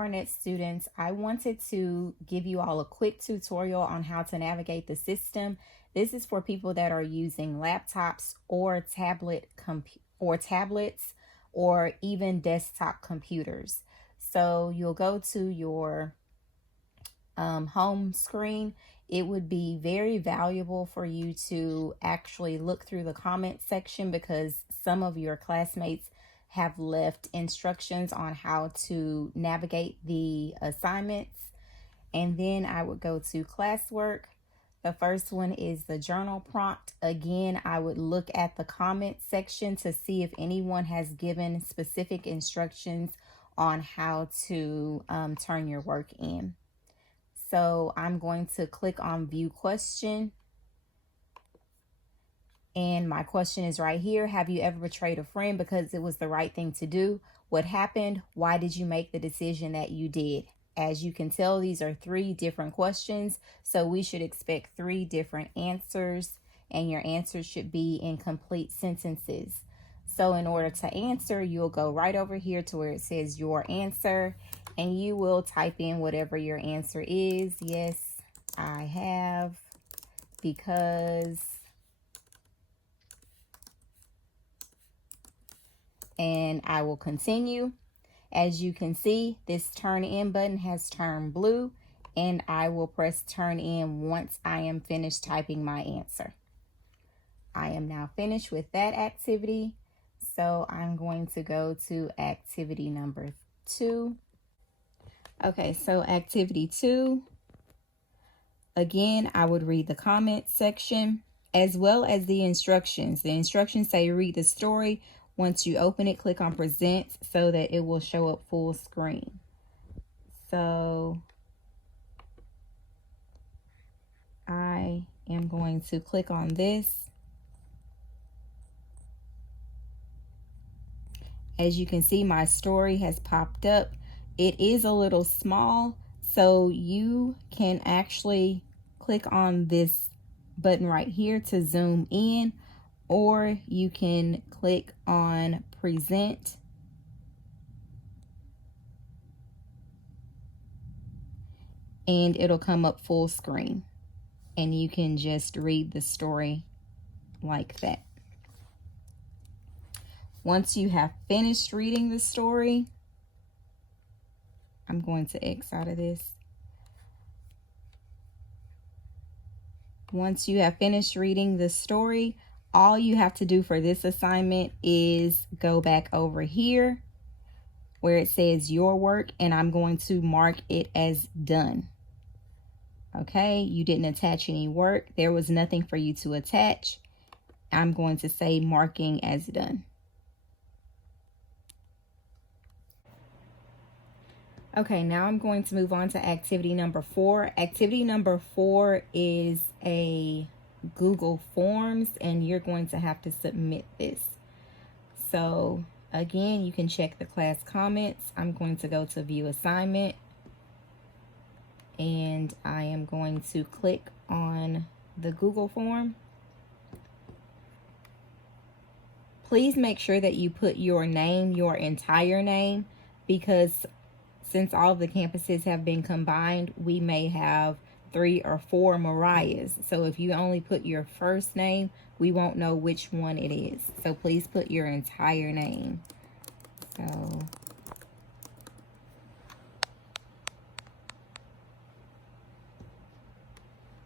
Barnett students, I wanted to give you all a quick tutorial on how to navigate the system. This is for people that are using laptops or tablets or even desktop computers. So you'll go to your home screen. It would be very valuable for you to actually look through the comment section because some of your classmates have left instructions on how to navigate the assignments. And then I would go to classwork. The first one is the journal prompt. Again, I would look at the comment section to see if anyone has given specific instructions on how to turn your work in. So I'm going to click on view question. And my question is right here. Have you ever betrayed a friend because it was the right thing to do? What happened? Why did you make the decision that you did? As you can tell, these are 3 different questions. So we should expect 3 different answers, and your answers should be in complete sentences. So in order to answer, you'll go right over here to where it says your answer, and you will type in whatever your answer is. Yes, I have, because, and I will continue. As you can see, this turn in button has turned blue, and I will press turn in once I am finished typing my answer. I am now finished with that activity. So I'm going to go to activity number 2. Okay, so activity 2, again, I would read the comment section as well as the instructions. The instructions say read the story. Once you open it, click on present so that it will show up full screen. So I am going to click on this. As you can see, my story has popped up. It is a little small, so you can actually click on this button right here to zoom in, or you can click on present and it'll come up full screen, and you can just read the story like that. Once you have finished reading the story, I'm going to X out of this. Once you have finished reading the story, all you have to do for this assignment is go back over here where it says your work, and I'm going to mark it as done. Okay, you didn't attach any work. There was nothing for you to attach. I'm going to say marking as done. Okay, now I'm going to move on to activity number 4. Activity number 4 is a Google Forms, and you're going to have to submit this. So again, you can check the class comments. I'm going to go to view assignment, and I am going to click on the Google form. Please make sure that you put your name, your entire name, because since all of the campuses have been combined, we may have 3 or 4 Mariahs. So if you only put your first name, we won't know which one it is. So please put your entire name. So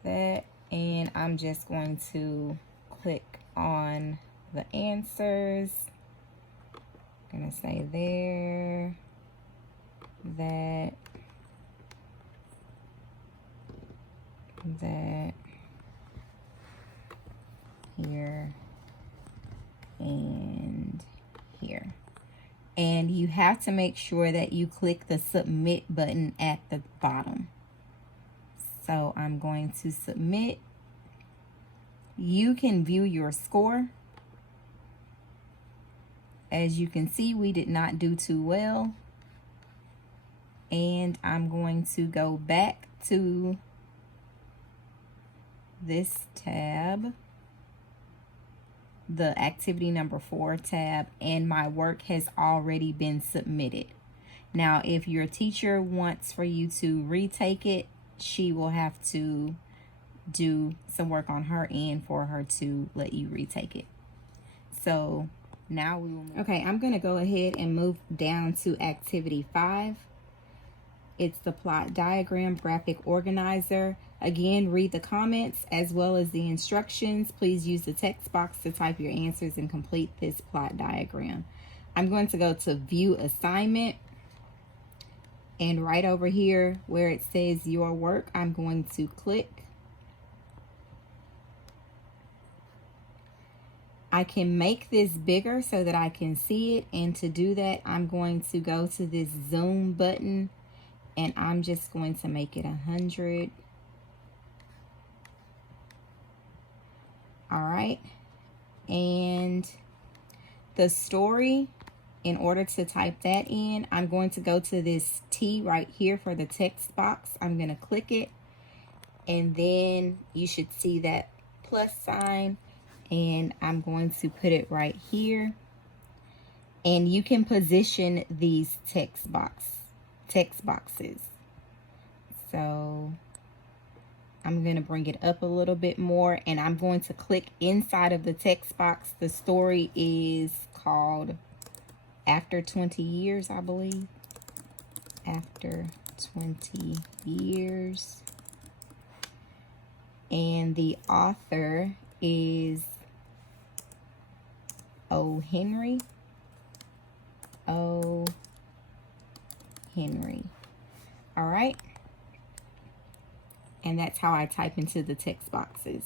that, and I'm just going to click on the answers. I'm going to say there, that, here, and here. And you have to make sure that you click the submit button at the bottom. So I'm going to submit. You can view your score. As you can see, we did not do too well. And I'm going to go back to this tab, the activity number 4 tab, and my work has already been submitted. Now, if your teacher wants for you to retake it, she will have to do some work on her end for her to let you retake it. So now we will okay, I'm going to go ahead and move down to activity 5. It's the plot diagram graphic organizer. Again, read the comments as well as the instructions. Please use the text box to type your answers and complete this plot diagram. I'm going to go to view assignment. And right over here where it says your work, I'm going to click. I can make this bigger so that I can see it. And to do that, I'm going to go to this zoom button and I'm just going to make it 100. All right. And the story, in order to type that in, I'm going to go to this T right here for the text box. I'm going to click it. And then you should see that plus sign. And I'm going to put it right here. And you can position these text boxes. So I'm going to bring it up a little bit more. And I'm going to click inside of the text box. The story is called After 20 Years, I believe. After 20 Years. And the author is O. Henry. O. Henry. All right. And that's how I type into the text boxes.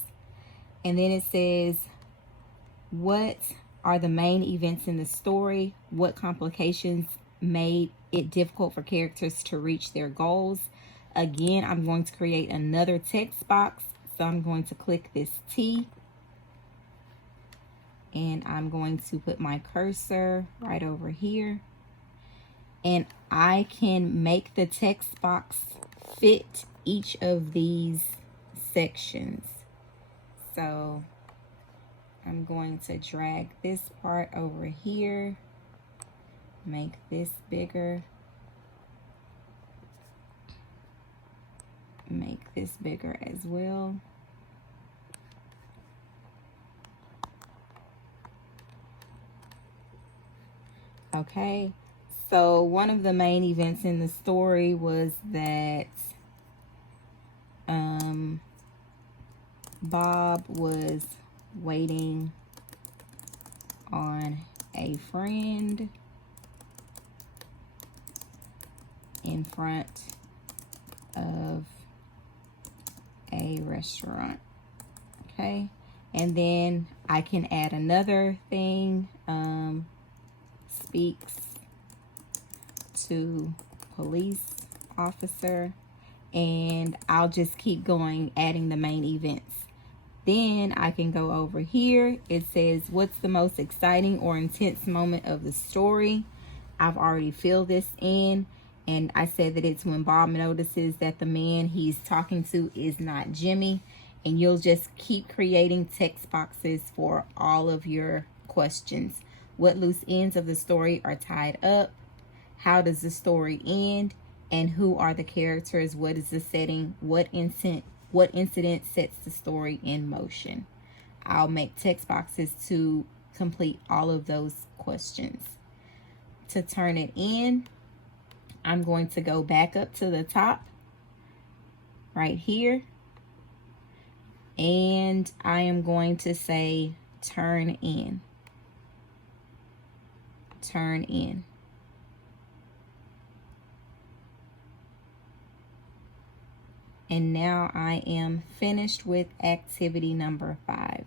And then it says, what are the main events in the story? What complications made it difficult for characters to reach their goals? Again, I'm going to create another text box. So I'm going to click this T. And I'm going to put my cursor right over here. And I can make the text box fit each of these sections. So I'm going to drag this part over here, make this bigger, make this bigger as well. Okay, so one of the main events in the story was that Bob was waiting on a friend in front of a restaurant. Okay, and then I can add another thing. Speaks to police officer, and I'll just keep going, adding the main events. Then I can go over here. It says, what's the most exciting or intense moment of the story? I've already filled this in, and I said that it's when Bob notices that the man he's talking to is not Jimmy. And you'll just keep creating text boxes for all of your questions. What loose ends of the story are tied up? How does the story end? And who are the characters? What is the setting? What incident sets the story in motion? I'll make text boxes to complete all of those questions. To turn it in, I'm going to go back up to the top right here. And I am going to say turn in. Turn in. And now I am finished with activity number 5.